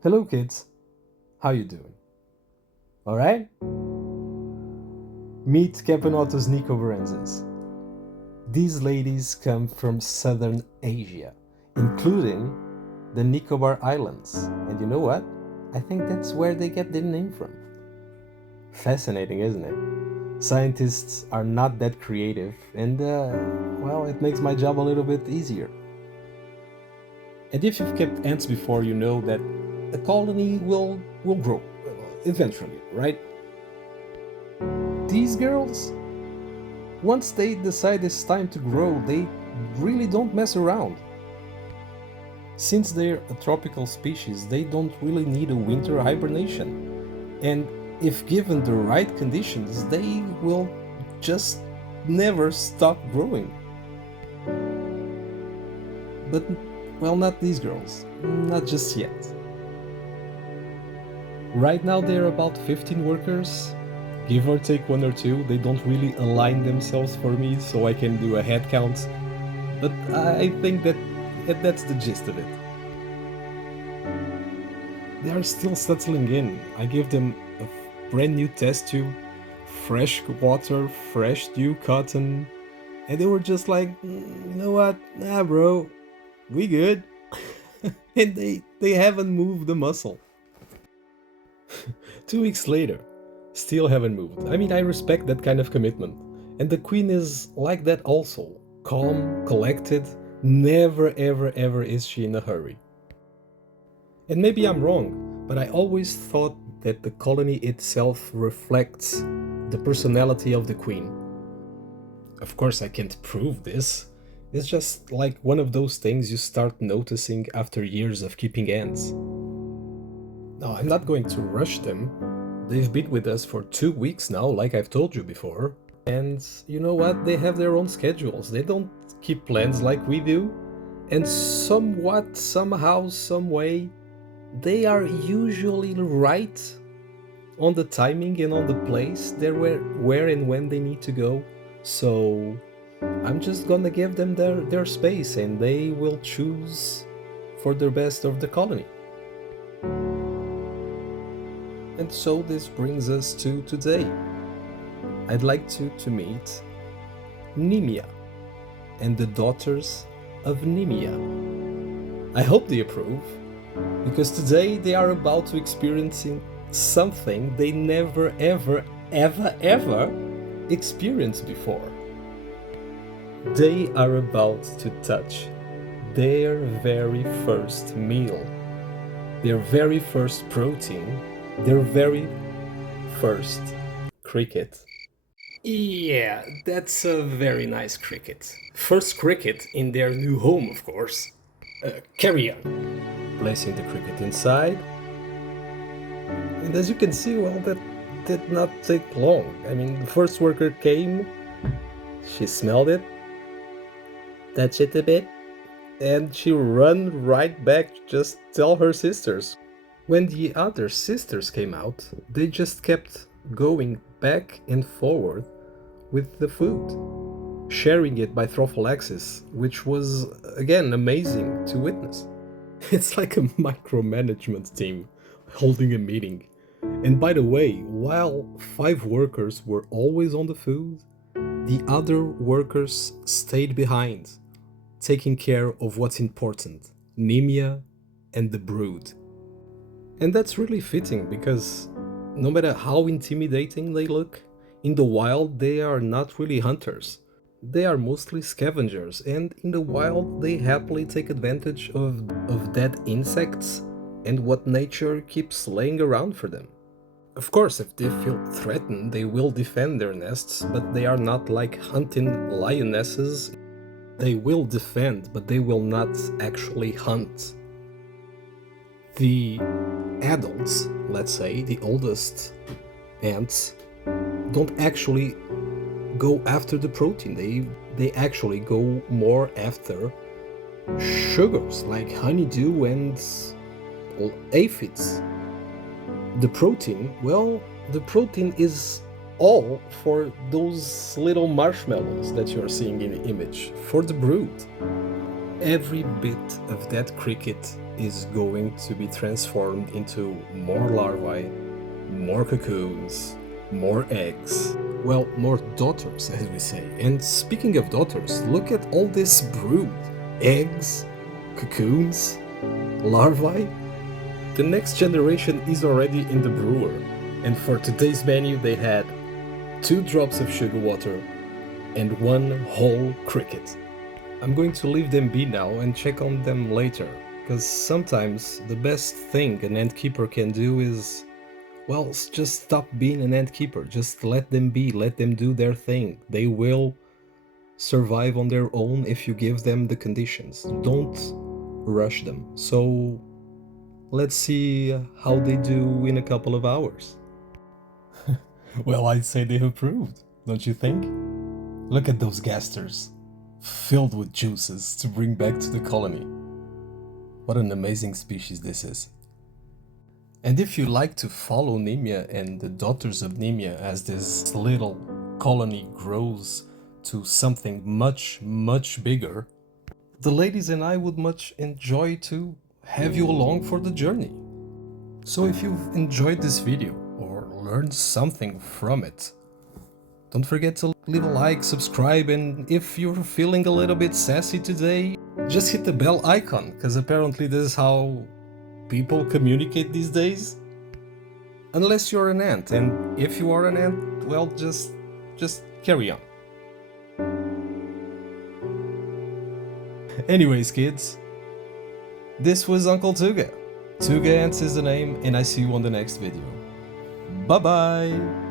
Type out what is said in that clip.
Hello kids, how you doing? Alright? Meet Camponotus Nicobarensis. These ladies come from southern Asia, including the Nicobar Islands. And you know what? I think that's where they get their name from. Fascinating, isn't it? Scientists are not that creative, and well, it makes my job a little bit easier. And if you've kept ants before, you know that a colony will grow eventually, right? These girls, once they decide it's time to grow, they really don't mess around. Since they're a tropical species, they don't really need a winter hibernation. And if given the right conditions, they will just never stop growing. But, well, not these girls. Not just yet. Right now there are about 15 workers, give or take one or two. They don't really align themselves for me, so I can do a head count. But I think that's the gist of it. They are still settling in. I gave them a brand new test tube, fresh water, fresh new cotton, and they were just like, you know what? Nah, bro, we good. And they haven't moved a muscle. 2 weeks later, still haven't moved. I mean, I respect that kind of commitment. And the queen is like that also. Calm, collected, never ever ever is she in a hurry. And maybe I'm wrong, but I always thought that the colony itself reflects the personality of the queen. Of course, I can't prove this. It's just like one of those things you start noticing after years of keeping ants. Now, I'm not going to rush them. They've been with us for 2 weeks now, like I've told you before. And you know what? They have their own schedules. They don't keep plans like we do. And somewhat, somehow, some way, they are usually right on the timing and on the place. They're where and when they need to go. So I'm just gonna give them their space and they will choose for the best of the colony. And so this brings us to today. I'd like to meet Nymia and the Daughters of Nymia. I hope they approve, because today they are about to experiencing something they never ever ever ever experienced before. They are about to touch their very first meal, their very first protein, their very first cricket. Yeah, that's a very nice cricket. First cricket in their new home, of course. Carry on. Placing the cricket inside. And as you can see, well, that did not take long. I mean, the first worker came, she smelled it, touched it a bit, and she ran right back to just tell her sisters. When the other sisters came out, they just kept going back and forward with the food, sharing it by prophylaxis, which was again amazing to witness. It's like a micromanagement team holding a meeting. And by the way, while 5 workers were always on the food, the other workers stayed behind, taking care of what's important, Nymia and the brood. And that's really fitting because no matter how intimidating they look, in the wild they are not really hunters. They are mostly scavengers, and in the wild they happily take advantage of dead insects and what nature keeps laying around for them. Of course, if they feel threatened, they will defend their nests, but they are not like hunting lionesses. They will defend, but they will not actually hunt. The adults, let's say, the oldest ants, don't actually go after the protein. They actually go more after sugars like honeydew and aphids. The protein, well, the protein is all for those little marshmallows that you're seeing in the image, for the brood. Every bit of that cricket is going to be transformed into more larvae, more cocoons, more eggs. Well, more daughters, as we say. And speaking of daughters, look at all this brood. Eggs, cocoons, larvae. The next generation is already in the brewer. And for today's menu, they had 2 drops of sugar water and 1 whole cricket. I'm going to leave them be now and check on them later, because sometimes the best thing an ant keeper can do is, well, just stop being an ant keeper. Just let them be, let them do their thing. They will survive on their own if you give them the conditions. Don't rush them. So let's see how they do in a couple of hours. Well, I'd say they've improved, don't you think? Look at those gasters, filled with juices to bring back to the colony. What an amazing species this is. And if you like to follow Nymia and the Daughters of Nymia as this little colony grows to something much, much bigger, the ladies and I would much enjoy to have you along for the journey. So if you've enjoyed this video or learned something from it, don't forget to leave a like, subscribe, and if you're feeling a little bit sassy today, just hit the bell icon, because apparently this is how people communicate these days. Unless you're an ant, and if you are an ant, well, just carry on. Anyways, kids, this was Uncle Tuga. Tuga Ants is the name, and I see you on the next video. Bye bye!